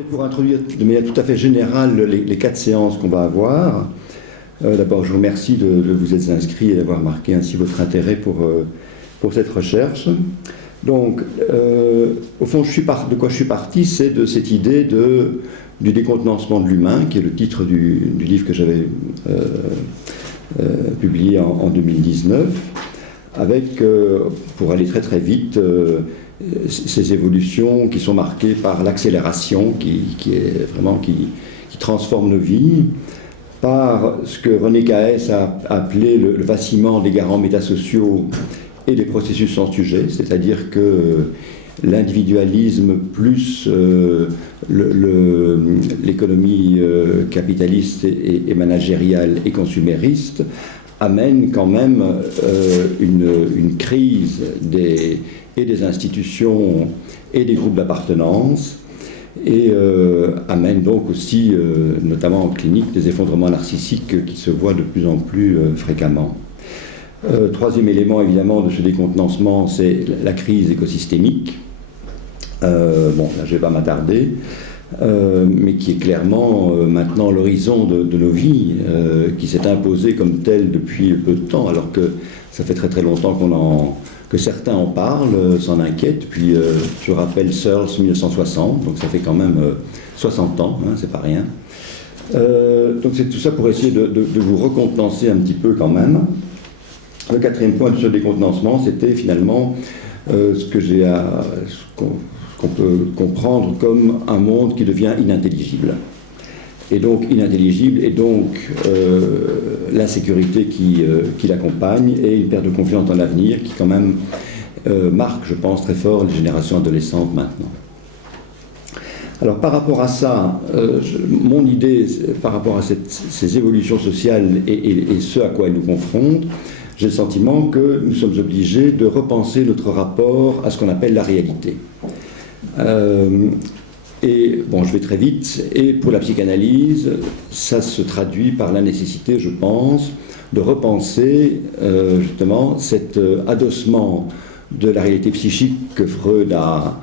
Peut-être pour introduire de manière tout à fait générale les 4 séances qu'on va avoir. D'abord, je vous remercie de vous être inscrit et d'avoir marqué ainsi votre intérêt pour cette recherche. Donc, au fond, de quoi je suis parti, c'est de cette idée du décontenancement de l'humain, qui est le titre du livre que j'avais publié en 2019, avec, pour aller très très vite, ces évolutions qui sont marquées par l'accélération qui transforme nos vies, par ce que René Caès a appelé le vacillement des garants métasociaux et des processus sans sujet, c'est-à-dire que l'individualisme plus l'économie capitaliste et managériale et consumériste amène quand même une crise des institutions et des groupes d'appartenance, et amène donc aussi, notamment en clinique, des effondrements narcissiques qui se voient de plus en plus fréquemment. Troisième élément, évidemment, de ce décontenancement, c'est la crise écosystémique. Bon, là, je ne vais pas m'attarder, mais qui est clairement maintenant l'horizon de nos vies, qui s'est imposé comme tel depuis peu de temps, alors que ça fait très très longtemps que certains en parlent, s'en inquiètent. Puis je rappelle Searle 1960, donc ça fait quand même 60 ans, hein, c'est pas rien. Donc c'est tout ça pour essayer de vous recontenancer un petit peu quand même. Le quatrième point de ce décontenancement, c'était finalement ce qu'on peut comprendre comme un monde qui devient inintelligible. Et donc inintelligible, et donc l'insécurité qui l'accompagne, et une perte de confiance dans l'avenir qui quand même marque, je pense, très fort les générations adolescentes maintenant. Alors par rapport à ça, mon idée par rapport à ces évolutions sociales et ce à quoi elles nous confrontent, j'ai le sentiment que nous sommes obligés de repenser notre rapport à ce qu'on appelle la réalité. Et bon, je vais très vite, et pour la psychanalyse, ça se traduit par la nécessité, je pense, de repenser justement cet adossement de la réalité psychique que Freud a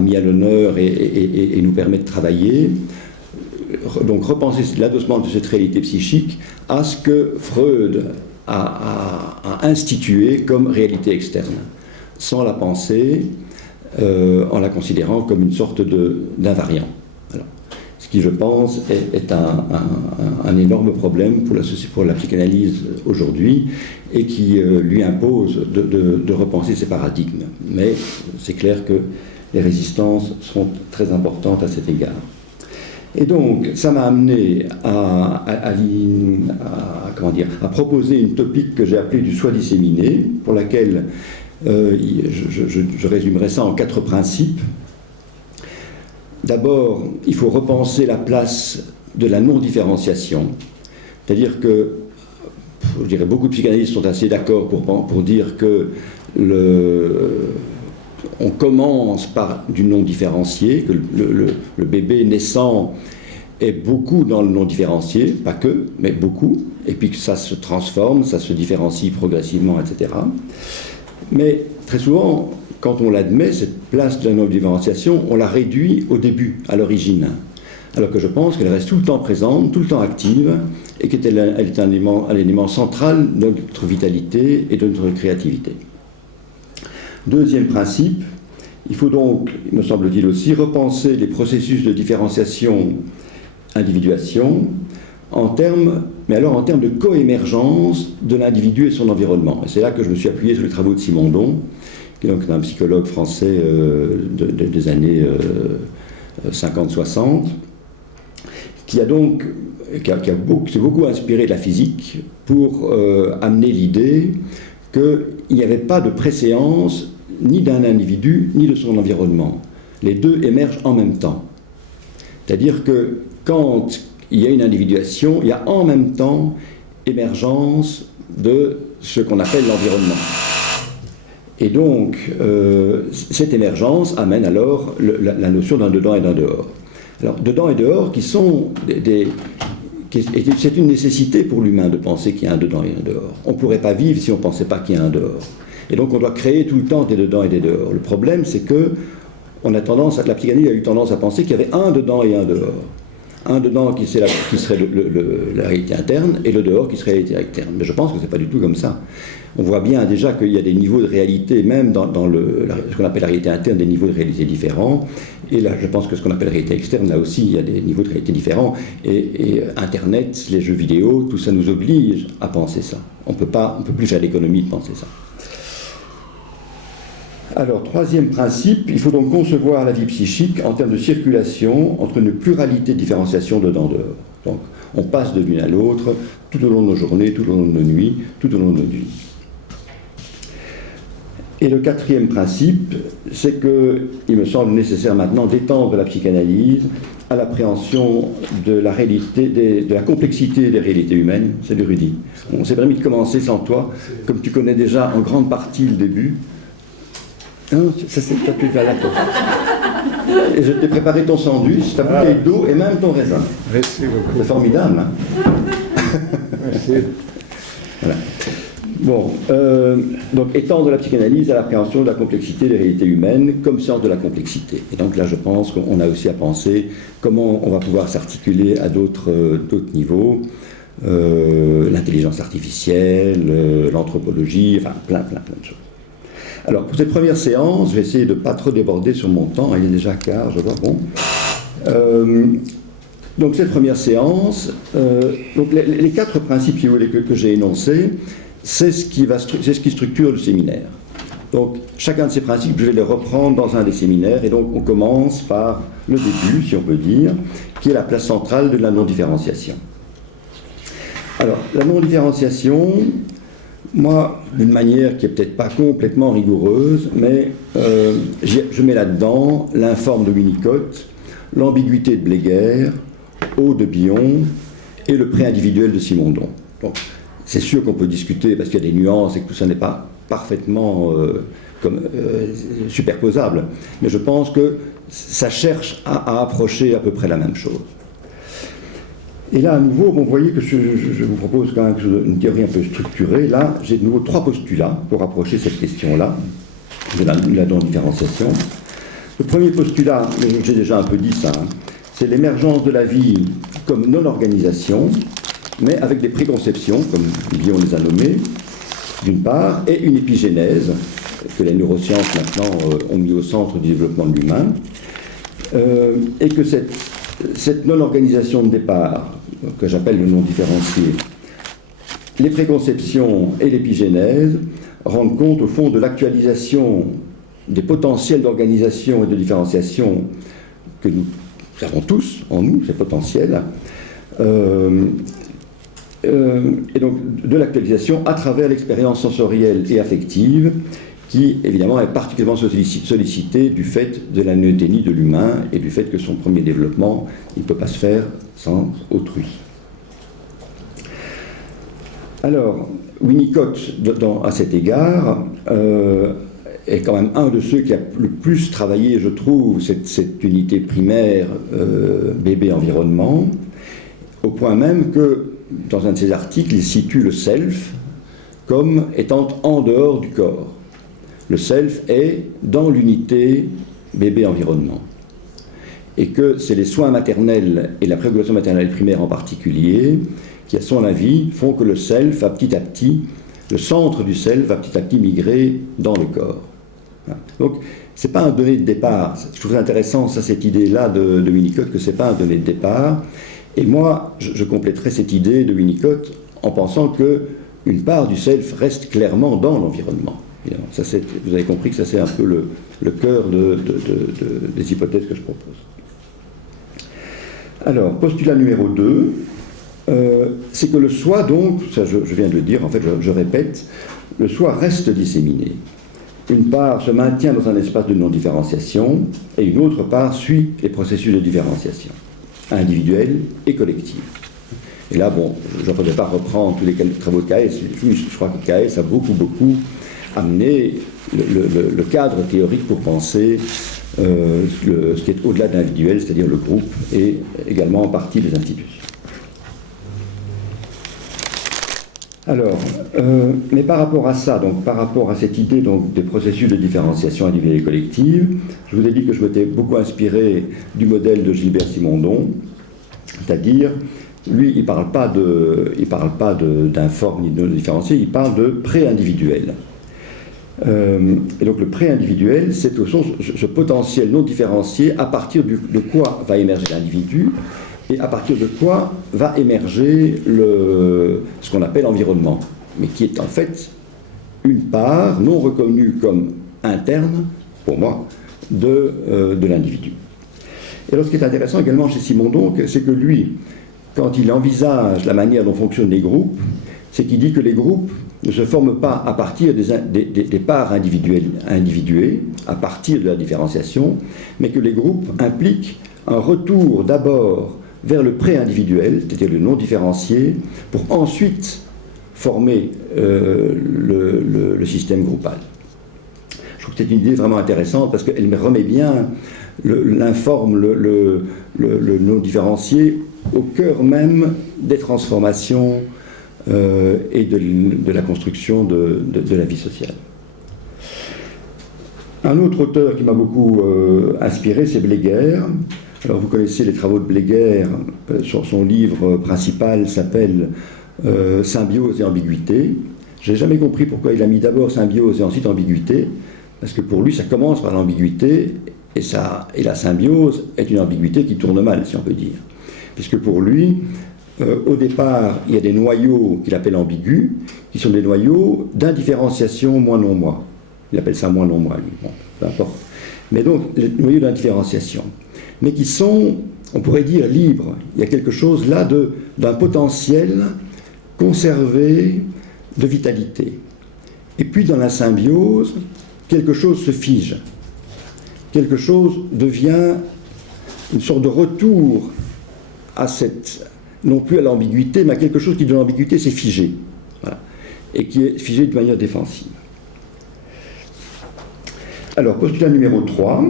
mis à l'honneur et nous permet de travailler. Donc repenser l'adossement de cette réalité psychique à ce que Freud a institué comme réalité externe, sans la penser, en la considérant comme une sorte d'invariant. Ce qui, je pense, est un énorme problème pour la psychanalyse aujourd'hui, et qui lui impose de repenser ses paradigmes. Mais c'est clair que les résistances sont très importantes à cet égard. Et donc, ça m'a amené à proposer une topique que j'ai appelée du soi disséminé, pour laquelle je résumerai ça en 4 principes. D'abord, il faut repenser la place de la non-différenciation, c'est-à-dire que, je dirais, beaucoup de psychanalystes sont assez d'accord pour dire que on commence par du non-différencié, que le bébé naissant est beaucoup dans le non-différencié, pas que, mais beaucoup, et puis que ça se transforme, ça se différencie progressivement, etc. Mais très souvent, quand on l'admet, cette place de la non-différenciation, on la réduit au début, à l'origine. Alors que je pense qu'elle reste tout le temps présente, tout le temps active, et qu'elle est un élément central de notre vitalité et de notre créativité. Deuxième principe, il faut donc, me semble-t-il aussi, repenser les processus de différenciation, individuation, en termes de coémergence de l'individu et son environnement. Et c'est là que je me suis appuyé sur les travaux de Simondon, qui est donc un psychologue français des années 50-60, qui s'est beaucoup inspiré de la physique pour amener l'idée qu'il n'y avait pas de préséance ni d'un individu, ni de son environnement. Les deux émergent en même temps. C'est-à-dire que quand il y a une individuation, il y a en même temps émergence de ce qu'on appelle l'environnement. Et donc, cette émergence amène alors la notion d'un dedans et d'un dehors. Alors, dedans et dehors qui sont c'est une nécessité pour l'humain de penser qu'il y a un dedans et un dehors. On ne pourrait pas vivre si on ne pensait pas qu'il y a un dehors. Et donc on doit créer tout le temps des dedans et des dehors. Le problème, c'est que la psychanalyse a eu tendance à penser qu'il y avait un dedans et un dehors. Un dedans qui serait la réalité interne, et le dehors qui serait la réalité externe. Mais je pense que ce n'est pas du tout comme ça. On voit bien déjà qu'il y a des niveaux de réalité, même dans ce qu'on appelle la réalité interne, des niveaux de réalité différents. Et là, je pense que ce qu'on appelle la réalité externe, là aussi, il y a des niveaux de réalité différents. Et Internet, les jeux vidéo, tout ça nous oblige à penser ça. On ne peut plus faire l'économie de penser ça. Alors, troisième principe, il faut donc concevoir la vie psychique en termes de circulation entre une pluralité de différenciation dedans-dehors. Donc, on passe de l'une à l'autre tout au long de nos journées, tout au long de nos nuits, tout au long de nos vies. Et le quatrième principe, c'est qu'il me semble nécessaire maintenant d'étendre la psychanalyse à l'appréhension de la réalité, de la complexité des réalités humaines. C'est du Rudy. On s'est permis de commencer sans toi, comme tu connais déjà en grande partie le début. Non, ça c'est toi, tu vas là, toi. Et je t'ai préparé ton sandwich, ta bouteille d'eau et même ton raisin. Merci beaucoup. C'est formidable. Merci. Voilà. Bon, donc étendre la psychanalyse à l'appréhension de la complexité des réalités humaines comme science de la complexité. Et donc là, je pense qu'on a aussi à penser comment on va pouvoir s'articuler à d'autres niveaux, l'intelligence artificielle, l'anthropologie, enfin plein de choses. Alors, pour cette première séance, je vais essayer de ne pas trop déborder sur mon temps. Il est déjà quart, je vois. Bon. Donc, cette première séance, donc les quatre principes, si vous voulez, que j'ai énoncés, c'est ce qui structure le séminaire. Donc, chacun de ces principes, je vais les reprendre dans un des séminaires. Et donc, on commence par le début, si on peut dire, qui est la place centrale de la non-différenciation. Alors, la non-différenciation... Moi, d'une manière qui n'est peut-être pas complètement rigoureuse, mais je mets là-dedans l'informe de Winnicott, l'ambiguïté de Bléguer, O de Bion et le pré-individuel de Simondon. Donc, c'est sûr qu'on peut discuter parce qu'il y a des nuances et que tout ça n'est pas parfaitement superposable, mais je pense que ça cherche à approcher à peu près la même chose. Et là, à nouveau, vous voyez que je vous propose quand même une théorie un peu structurée. Là, j'ai de nouveau trois postulats pour approcher cette question-là, de la non-différenciation. Le premier postulat, j'ai déjà un peu dit ça, c'est l'émergence de la vie comme non-organisation, mais avec des préconceptions, comme Bion les a nommées, d'une part, et une épigénèse, que les neurosciences maintenant ont mis au centre du développement de l'humain, et que cette non-organisation de départ, que j'appelle le non-différencié, les préconceptions et l'épigénèse rendent compte au fond de l'actualisation des potentiels d'organisation et de différenciation que nous avons tous en nous, ces potentiels, et donc de l'actualisation à travers l'expérience sensorielle et affective qui, évidemment, est particulièrement sollicitée du fait de la néothénie de l'humain et du fait que son premier développement, il ne peut pas se faire sans autrui. Alors, Winnicott, à cet égard, est quand même un de ceux qui a le plus travaillé, je trouve, cette unité primaire bébé-environnement, au point même que, dans un de ses articles, il situe le self comme étant en dehors du corps. Le self est dans l'unité bébé-environnement. Et que c'est les soins maternels et la préoccupation maternelle primaire en particulier qui, à son avis, font que le self va petit à petit, le centre du self va petit à petit migrer dans le corps. Donc, ce n'est pas un donné de départ. Je trouve intéressant, ça, cette idée-là de Winnicott, que ce n'est pas un donné de départ. Et moi, je compléterai cette idée de Winnicott en pensant qu'une part du self reste clairement dans l'environnement. Ça, vous avez compris que ça, c'est un peu le cœur des hypothèses que je propose. Alors, postulat numéro 2, c'est que le soi, donc, ça je viens de le dire, en fait, je répète, le soi reste disséminé. Une part se maintient dans un espace de non-différenciation et une autre part suit les processus de différenciation, individuelle et collective. Et là, bon, je ne voudrais pas reprendre tous les travaux de Caes, je crois que Caes a beaucoup amené le cadre théorique pour penser ce qui est au-delà de l'individuel, c'est-à-dire le groupe, et également en partie les institutions. Alors, mais par rapport à ça, donc par rapport à cette idée donc, des processus de différenciation individuelle et collective, je vous ai dit que je m'étais beaucoup inspiré du modèle de Gilbert Simondon, c'est-à-dire, lui, il ne parle pas d'informe ni de non différencié, il parle de pré-individuel. Et donc le pré-individuel, c'est au sens ce potentiel non différencié à partir de quoi va émerger l'individu et à partir de quoi va émerger ce qu'on appelle l'environnement, mais qui est en fait une part non reconnue comme interne, pour moi, de l'individu. Et alors ce qui est intéressant également chez Simondon, c'est que lui, quand il envisage la manière dont fonctionnent les groupes, c'est qu'il dit que les groupes ne se forment pas à partir des parts individuées, à partir de la différenciation, mais que les groupes impliquent un retour d'abord vers le pré-individuel, c'est-à-dire le non différencié, pour ensuite former le système groupal. Je trouve que c'est une idée vraiment intéressante parce qu'elle remet bien l'informe, le non différencié au cœur même des transformations et de la construction de la vie sociale. Un autre auteur qui m'a beaucoup inspiré, c'est Bleguer. Alors vous connaissez les travaux de Bleguer, son livre principal s'appelle Symbiose et ambiguïté. Je n'ai jamais compris pourquoi il a mis d'abord symbiose et ensuite ambiguïté, parce que pour lui ça commence par l'ambiguïté, et la symbiose est une ambiguïté qui tourne mal, si on peut dire. Puisque pour lui, au départ, il y a des noyaux qu'il appelle ambigus, qui sont des noyaux d'indifférenciation moi-non-moi. Il appelle ça moi-non-moi, lui. Bon, peu importe. Mais donc, les noyaux d'indifférenciation. Mais qui sont, on pourrait dire, libres. Il y a quelque chose là d'un potentiel conservé de vitalité. Et puis, dans la symbiose, quelque chose se fige. Quelque chose devient une sorte de retour à cette... non plus à l'ambiguïté, mais à quelque chose qui de l'ambiguïté s'est figé. Voilà. Et qui est figé de manière défensive. Alors, postulat numéro 3,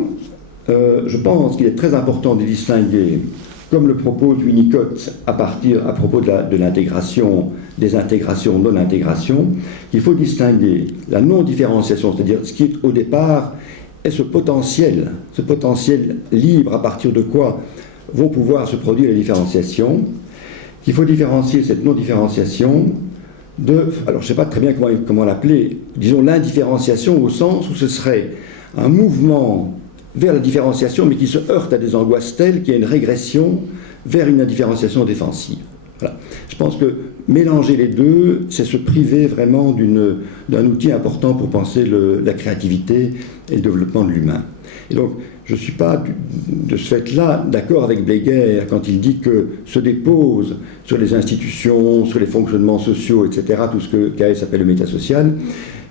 je pense qu'il est très important de distinguer, comme le propose Winnicott à propos de l'intégration, des intégrations, non-intégration, qu'il faut distinguer la non-différenciation, c'est-à-dire ce qui est au départ est ce potentiel libre à partir de quoi vont pouvoir se produire les différenciations, qu'il faut différencier cette non-différenciation alors je ne sais pas très bien comment l'appeler, disons l'indifférenciation au sens où ce serait un mouvement vers la différenciation, mais qui se heurte à des angoisses telles qu'il y a une régression vers une indifférenciation défensive. Voilà. Je pense que mélanger les deux, c'est se priver vraiment d'un outil important pour penser la créativité et le développement de l'humain. Et donc, je ne suis pas de ce fait-là d'accord avec Bleguer quand il dit que se dépose sur les institutions, sur les fonctionnements sociaux, etc., tout ce que Caes appelle le métasocial.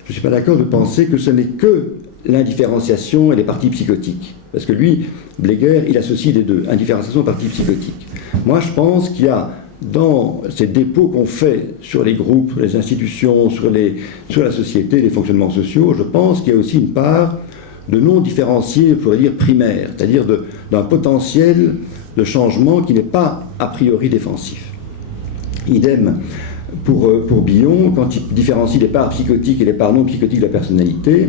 Je ne suis pas d'accord de penser que ce n'est que l'indifférenciation et les parties psychotiques. Parce que lui, Bleguer, il associe les deux, indifférenciation et parties psychotiques. Moi, je pense qu'il y a dans ces dépôts qu'on fait sur les groupes, les institutions, sur la société, les fonctionnements sociaux, je pense qu'il y a aussi une part de non différencié, on pourrait dire primaire, c'est-à-dire d'un potentiel de changement qui n'est pas a priori défensif. Idem pour Bion, quand il différencie les parts psychotiques et les parts non psychotiques de la personnalité.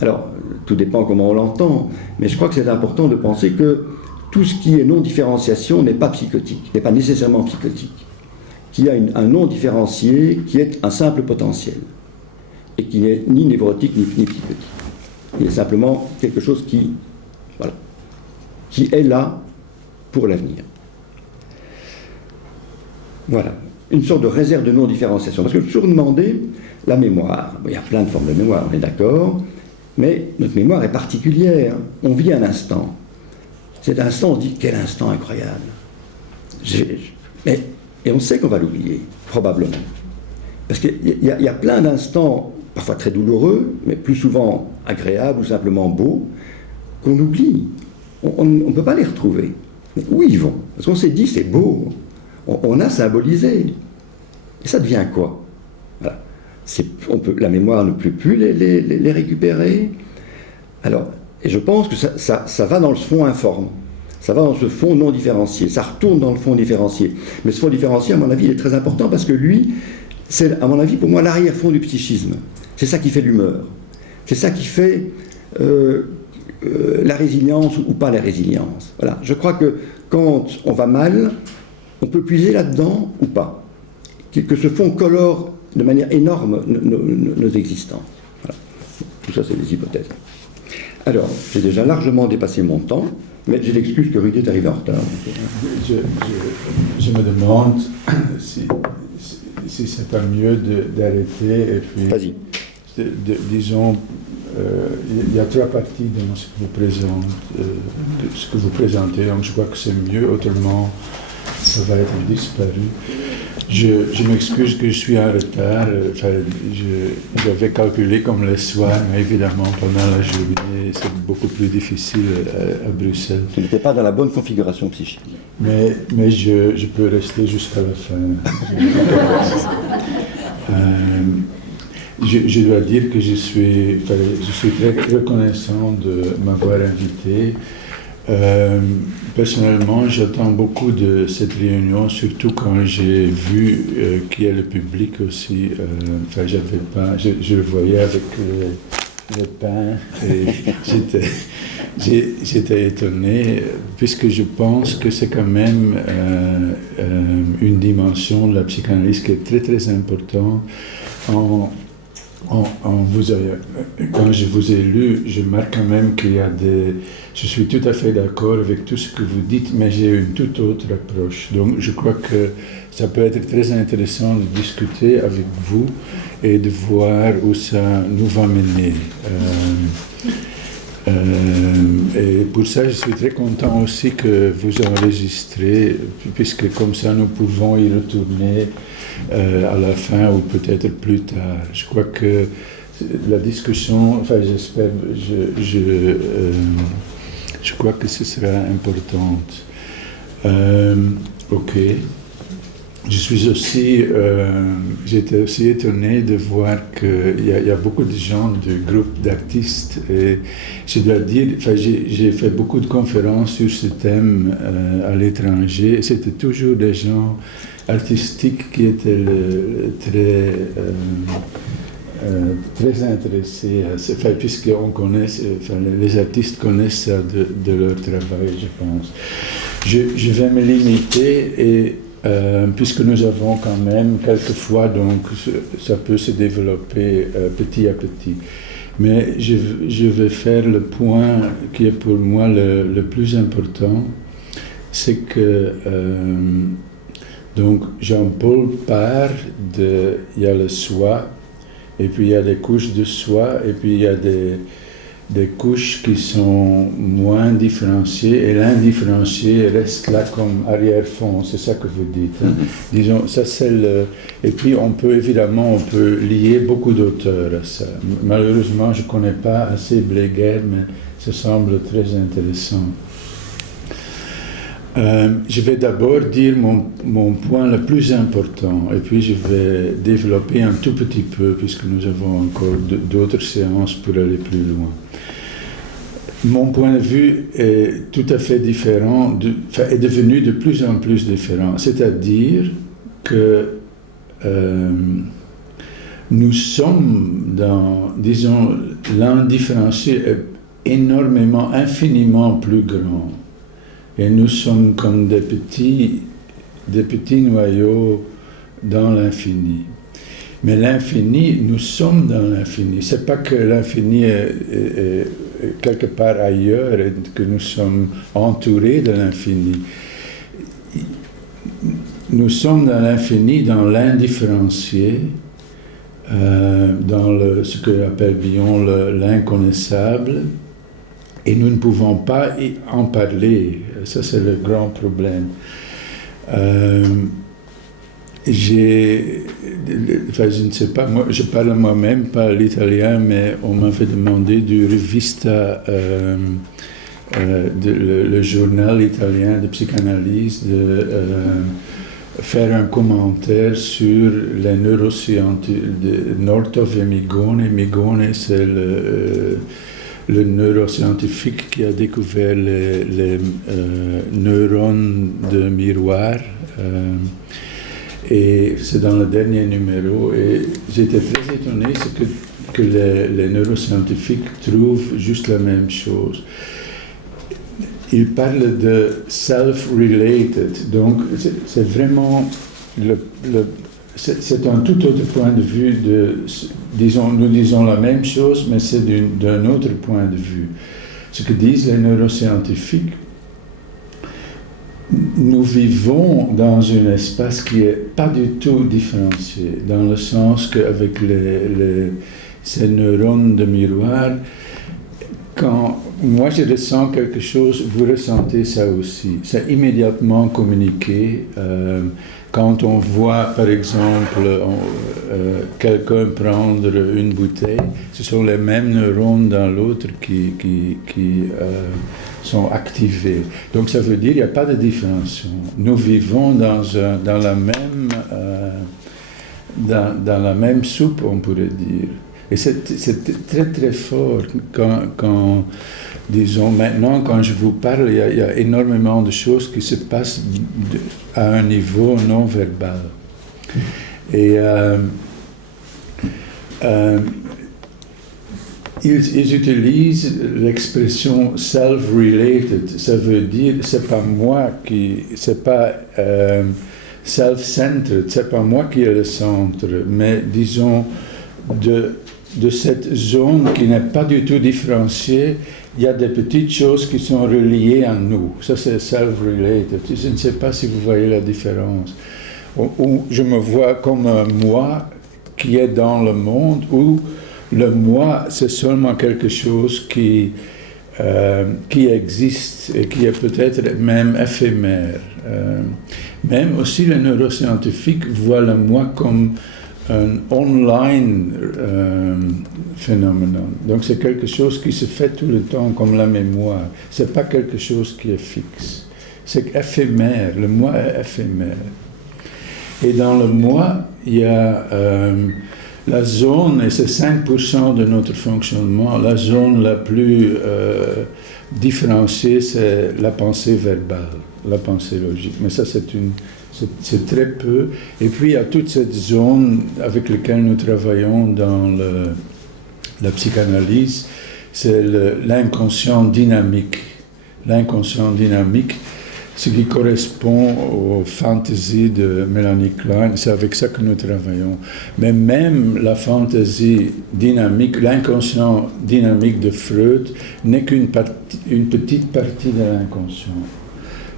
Alors, tout dépend comment on l'entend, mais je crois que c'est important de penser que tout ce qui est non-différenciation n'est pas psychotique, n'est pas nécessairement psychotique, qu'il y a un non-différencié qui est un simple potentiel, et qui n'est ni névrotique ni psychotique. Il est simplement quelque chose qui est là pour l'avenir. Voilà, une sorte de réserve de non-différenciation. Parce que toujours demander la mémoire. Bon, il y a plein de formes de mémoire, on est d'accord, mais notre mémoire est particulière. On vit un instant. Cet instant, on se dit, quel instant incroyable. Et on sait qu'on va l'oublier, probablement. Parce qu'il y a plein d'instants, parfois très douloureux, mais plus souvent agréables ou simplement beaux, qu'on oublie. On ne peut pas les retrouver. Mais où ils vont? Parce qu'on s'est dit, c'est beau. On a symbolisé. Et ça devient quoi? Voilà. La mémoire ne peut plus les récupérer. Alors, et je pense que ça va dans le fond informe. Ça va dans ce fond non différencié. Ça retourne dans le fond différencié. Mais ce fond différencié, à mon avis, il est très important parce que lui, c'est, à mon avis, pour moi, l'arrière-fond du psychisme. C'est ça qui fait l'humeur. C'est ça qui fait la résilience ou pas la résilience. Voilà. Je crois que quand on va mal, on peut puiser là-dedans ou pas. Que ce fond colore de manière énorme nos existences. Voilà. Tout ça, c'est des hypothèses. Alors, j'ai déjà largement dépassé mon temps, mais j'ai l'excuse que Rudy est arrivé en retard. Je me demande si c'est pas mieux d'arrêter et puis... Vas-y. Disons, il y a 3 parties dans ce que vous présentez, donc je crois que c'est mieux, autrement ça va être disparu. Je m'excuse que je suis en retard, j'avais calculé comme le soir, mais évidemment pendant la journée c'est beaucoup plus difficile à Bruxelles. Tu n'étais pas dans la bonne configuration psychique. Mais je peux rester jusqu'à la fin. Je dois dire que je suis très reconnaissant de m'avoir invité. Personnellement, j'attends beaucoup de cette réunion, surtout quand j'ai vu qu'il y a le public aussi. Je le voyais avec le pain et j'étais étonné, puisque je pense que c'est quand même une dimension de la psychanalyse qui est très très importante. Quand je vous ai lu, je marque quand même qu'il y a je suis tout à fait d'accord avec tout ce que vous dites, mais j'ai une toute autre approche. Donc je crois que ça peut être très intéressant de discuter avec vous et de voir où ça nous va mener. Et pour ça, je suis très content aussi que vous enregistrez, puisque comme ça, nous pouvons y retourner à la fin ou peut-être plus tard. Je crois que la discussion, enfin j'espère, je crois que ce sera importante. Ok. J'étais aussi étonné de voir qu'il y a beaucoup de gens du groupe d'artistes et je dois dire, enfin, j'ai fait beaucoup de conférences sur ce thème à l'étranger et c'était toujours des gens artistiques qui étaient très intéressés, puisqu'on connaît, les artistes connaissent ça de leur travail, je pense. Je vais me limiter et puisque nous avons quand même quelquefois, donc ça peut se développer petit à petit. Mais je vais faire le point qui est pour moi le plus important, c'est que donc Jean-Paul part il y a le soi, et puis il y a des couches de soi, et puis il y a des couches qui sont moins différenciées, et l'indifférencié reste là comme arrière-fond, c'est ça que vous dites. Hein. Disons, ça c'est Et puis on peut lier beaucoup d'auteurs à ça. Malheureusement, je ne connais pas assez Bleguer, mais ça semble très intéressant. Je vais d'abord dire mon point le plus important, et puis je vais développer un tout petit peu, puisque nous avons encore d'autres séances pour aller plus loin. Mon point de vue est tout à fait différent, est devenu de plus en plus différent, c'est-à-dire que nous sommes disons, l'indifférencié est énormément, infiniment plus grand. Et nous sommes comme des petits noyaux dans l'infini. Mais l'infini, nous sommes dans l'infini. Ce n'est pas que l'infini est quelque part ailleurs et que nous sommes entourés de l'infini. Nous sommes dans l'infini, dans l'indifférencié, dans ce que appelle Bion l'inconnaissable. Et nous ne pouvons pas en parler. Ça, c'est le grand problème. Je ne sais pas, moi, je parle moi-même, pas l'italien, mais on m'avait demandé du Revista, le journal italien de psychanalyse, de faire un commentaire sur les neuroscientifiques de Nortov et Migone. Migone, c'est le neuroscientifique qui a découvert les neurones de miroir. Et c'est dans le dernier numéro. Et j'étais très étonné que les neuroscientifiques trouvent juste la même chose. Ils parlent de self-related. Donc, c'est vraiment c'est un tout autre point de vue. Nous disons la même chose, mais c'est d'un autre point de vue. Ce que disent les neuroscientifiques, nous vivons dans un espace qui n'est pas du tout différencié, dans le sens qu'avec ces neurones de miroir, quand moi je ressens quelque chose, vous ressentez ça aussi. C'est immédiatement communiqué. Quand on voit, par exemple, quelqu'un prendre une bouteille, ce sont les mêmes neurones dans l'autre qui sont activés. Donc ça veut dire qu'il n'y a pas de différenciation. Nous vivons dans la même soupe, on pourrait dire. Et c'est très très fort quand disons, maintenant, quand je vous parle, il y a énormément de choses qui se passent à un niveau non verbal. Et ils utilisent l'expression self-related. Ça veut dire, c'est pas self-centered, c'est pas moi qui est le centre, mais disons, de cette zone qui n'est pas du tout différenciée, il y a des petites choses qui sont reliées à nous. Ça, c'est self-related. Je ne sais pas si vous voyez la différence. Où je me vois comme un moi qui est dans le monde, où le moi, c'est seulement quelque chose qui existe et qui est peut-être même éphémère. Même aussi les neuroscientifiques voient le moi comme un online phénomène. Donc c'est quelque chose qui se fait tout le temps, comme la mémoire. C'est pas quelque chose qui est fixe. C'est éphémère. Le moi est éphémère. Et dans le moi, il y a la zone, et c'est 5% de notre fonctionnement, la zone la plus différenciée, c'est la pensée verbale, la pensée logique. Mais ça, c'est très peu. Et puis, il y a toute cette zone avec laquelle nous travaillons dans la psychanalyse, c'est l'inconscient dynamique. L'inconscient dynamique, ce qui correspond aux fantaisies de Melanie Klein, c'est avec ça que nous travaillons. Mais même la fantaisie dynamique, l'inconscient dynamique de Freud n'est qu'une petite partie de l'inconscient.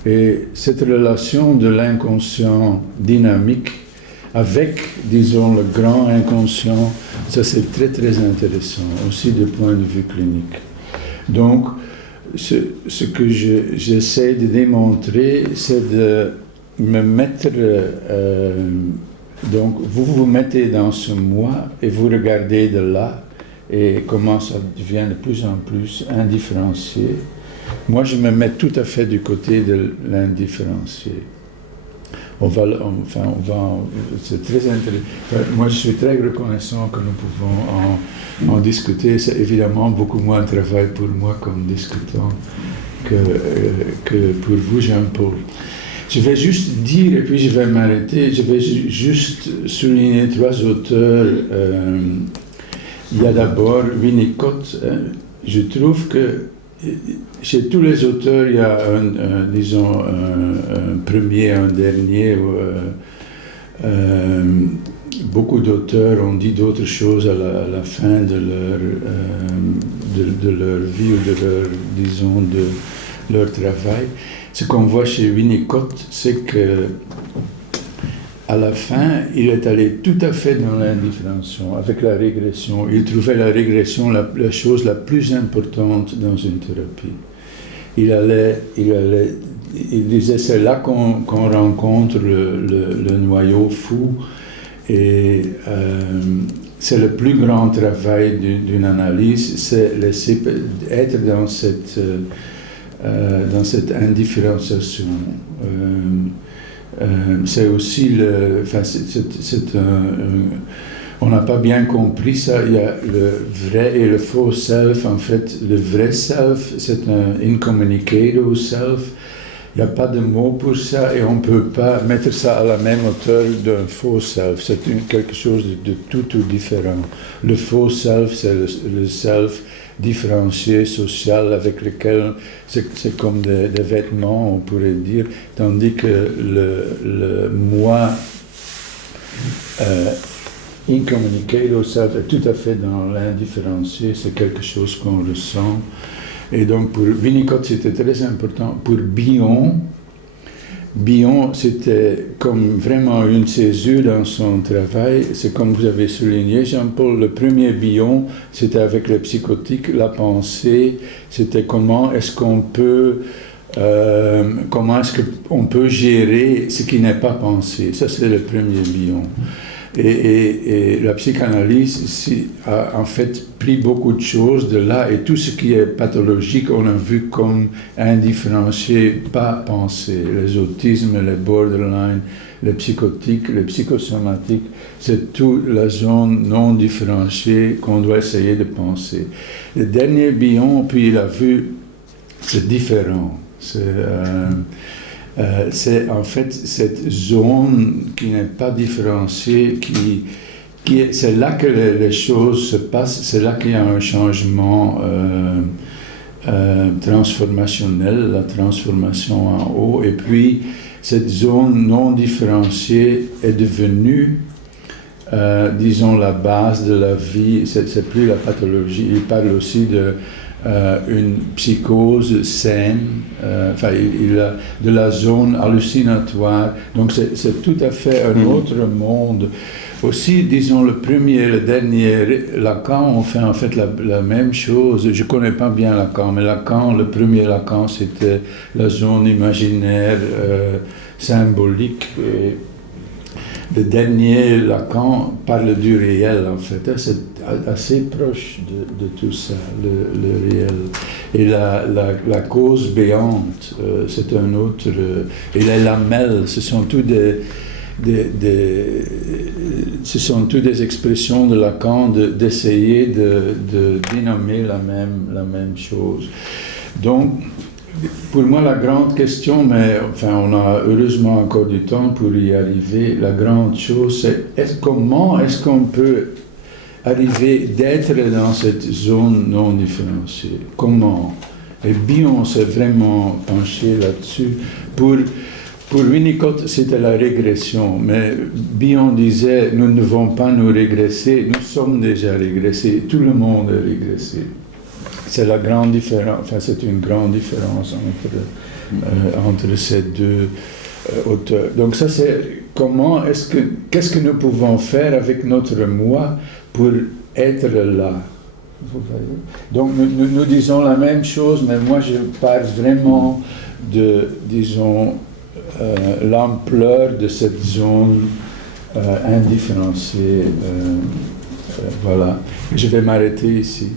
Et cette relation de l'inconscient dynamique avec, disons, le grand inconscient, ça c'est très très intéressant, aussi du point de vue clinique. Donc, ce que j'essaie de démontrer, c'est de me mettre... donc, vous vous mettez dans ce moi et vous regardez de là, et comment ça devient de plus en plus indifférencié. Moi, je me mets tout à fait du côté de l'indifférencié. C'est très intéressant. Moi, je suis très reconnaissant que nous pouvons en discuter. C'est évidemment beaucoup moins de travail pour moi comme discutant que pour vous, Jean-Paul. Je vais juste dire, et puis je vais m'arrêter, je vais juste souligner 3 auteurs. Il y a d'abord Winnicott. Je trouve que chez tous les auteurs, il y a un premier, un dernier. Beaucoup d'auteurs ont dit d'autres choses à la fin de leur vie ou de leur travail. Ce qu'on voit chez Winnicott, c'est que à la fin, il est allé tout à fait dans l'indifférenciation, avec la régression. Il trouvait la régression la chose la plus importante dans une thérapie. Il disait, c'est là qu'on rencontre le noyau fou, et c'est le plus grand travail d'une analyse, c'est laisser être dans cette indifférenciation. C'est aussi on n'a pas bien compris ça. Il y a le vrai et le faux self. En fait, le vrai self, c'est un incommunicado self, Il n'y a pas de mot pour ça et on ne peut pas mettre ça à la même hauteur d'un faux self. C'est quelque chose de tout différent. Le faux self, c'est le self différencié, social, avec lequel c'est comme des vêtements, on pourrait dire, tandis que le moi incommunicado self est tout à fait dans l'indifférencié, c'est quelque chose qu'on ressent. Et donc pour Winnicott, c'était très important. Pour Bion, c'était comme vraiment une césure dans son travail. C'est comme vous avez souligné, Jean-Paul, le premier Bion, c'était avec le psychotique, la pensée, c'était comment est-ce qu'on peut gérer ce qui n'est pas pensé. Ça, c'est le premier Bion. Et la psychanalyse a en fait pris beaucoup de choses de là, et tout ce qui est pathologique, on a vu comme indifférencié, pas pensé. Les autismes, les borderline, les psychotiques, les psychosomatiques, c'est toute la zone non différenciée qu'on doit essayer de penser. Le dernier Bion, puis il a vu, c'est différent. C'est en fait cette zone qui n'est pas différenciée, c'est là que les choses se passent, c'est là qu'il y a un changement transformationnel, la transformation en haut, et puis cette zone non différenciée est devenue, disons, la base de la vie. C'est plus la pathologie. Il parle aussi de une psychose saine, il a de la zone hallucinatoire. Donc c'est tout à fait un autre monde. Aussi, disons, le premier et le dernier, Lacan, on fait en fait la même chose. Je ne connais pas bien Lacan, mais le premier Lacan, c'était la zone imaginaire, symbolique. Et le dernier Lacan parle du réel, en fait. C'est assez proche de tout ça, le réel. Et la cause béante, c'est un autre. Et les lamelles, ce sont tous des expressions de Lacan d'essayer de dénommer la même chose. Donc, pour moi, la grande question, mais enfin, on a heureusement encore du temps pour y arriver, la grande chose, c'est comment est-ce qu'on peut arriver d'être dans cette zone non différenciée? Comment? Et Bion s'est vraiment penché là-dessus. Pour Winnicott, c'était la régression, mais Bion disait, nous ne devons pas nous régresser, nous sommes déjà régressés, tout le monde est régressé. C'est la grande différence, enfin c'est une grande différence entre ces deux auteurs. Donc ça c'est qu'est-ce que nous pouvons faire avec notre moi pour être là. Vous voyez? Donc nous disons la même chose, mais moi je parle vraiment de, disons, l'ampleur de cette zone indifférenciée. Voilà. Je vais m'arrêter ici.